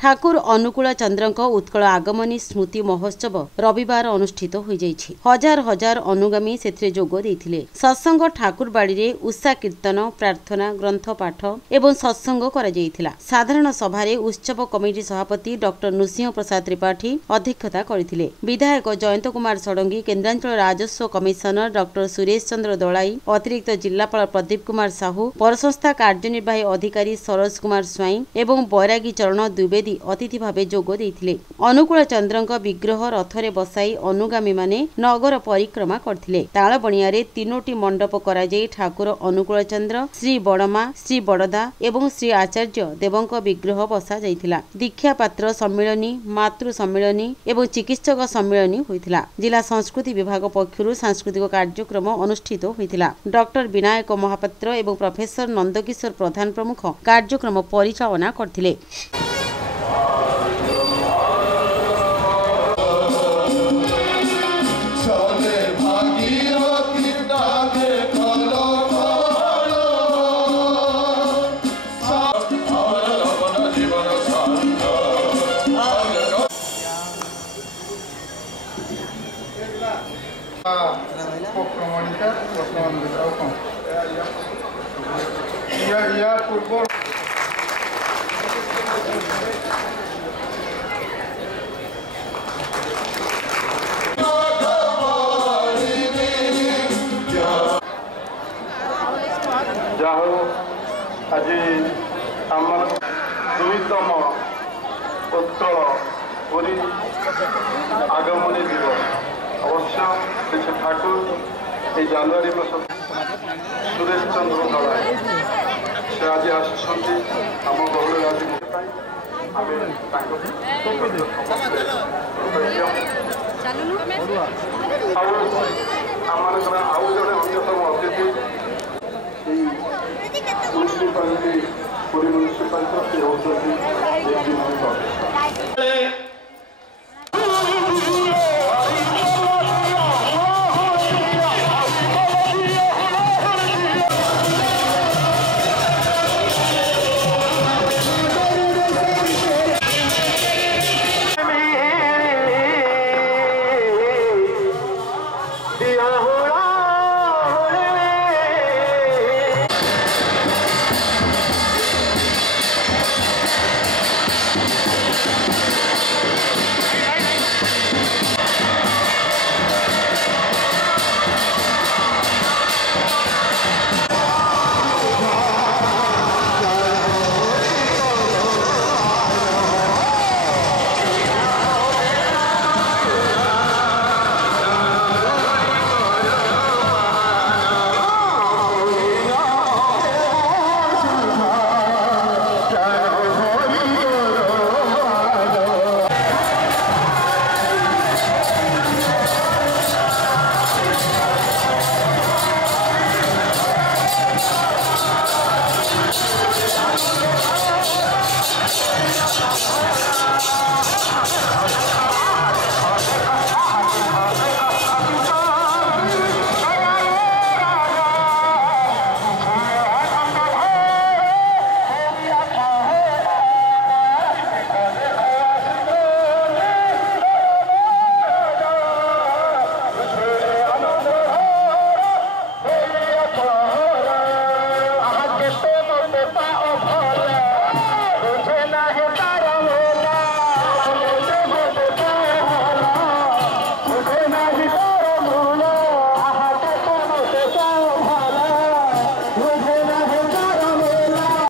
ठाकुर अनुकूल चंद्रଙ୍କ उत्कल आगमनी स्मृति महोत्सव रविवार अनुष्ठित हो जाइछि। हजार हजार अनुगामी सेथिरे जोग देइथिले। सत्संग ठाकुरबाड़ी रे उषा कीर्तन प्रार्थना ग्रंथ पाठ एवं सत्संग करा जाइथिला। साधारण सभारे उत्सव कमिटी सभापति डॉक्टर नृसिंह प्रसाद त्रिपाठी अध्यक्षता करथिले। विधायक जयंत कुमार षडंगी, केन्द्रांचल राजस्व कमिशनर डॉक्टर सुरेश चंद्र दलाई, अतिरिक्त जिलापाल प्रदीप कुमार साहू, पौरसंस्था कार्यनिर्वाही अधिकारी सरोज कुमार स्वाई एवं बैरागी चरण द्विवेदी अतिथि भावे जोग देइथिले। अनुकूल चंद्रଙ୍କ विग्रह रथरे बसाई अनुगामी माने नगर परिक्रमा करथिले। तालबणिया रे 3टी मंडप करा जाई ठाकुर अनुकूल चंद्र, श्री बड़मा, श्री बड़दा एवं श्री आचार्य देवଙ୍କ विग्रह बसा जाइथिला। दीक्षा पात्र सम्मेलनी, मातृ सम्मेलनी एवं चिकित्सक सम्मेलनी होइथिला। जिला संस्कृति विभाग पक्षरु सांस्कृतिक कार्यक्रम अनुष्ठित होइथिला। डॉक्टर विनायक महापात्र एवं प्रोफेसर नंदकिशोर प्रधान प्रमुख कार्यक्रम परिचालना करथिले। जाहो आज आम दुईतम उत्कल पुरी आगमनी दिवस अवश्य श्री ठाकुर ये जानुरी मास सुरेश चंद्र दलाई से आज आसुँच आम बहुल राजनीति आम आउ जड़े अन्यतम अतिथि म्यूनिसिपालिटी पुरी म्यूनिसिपालिटी से होती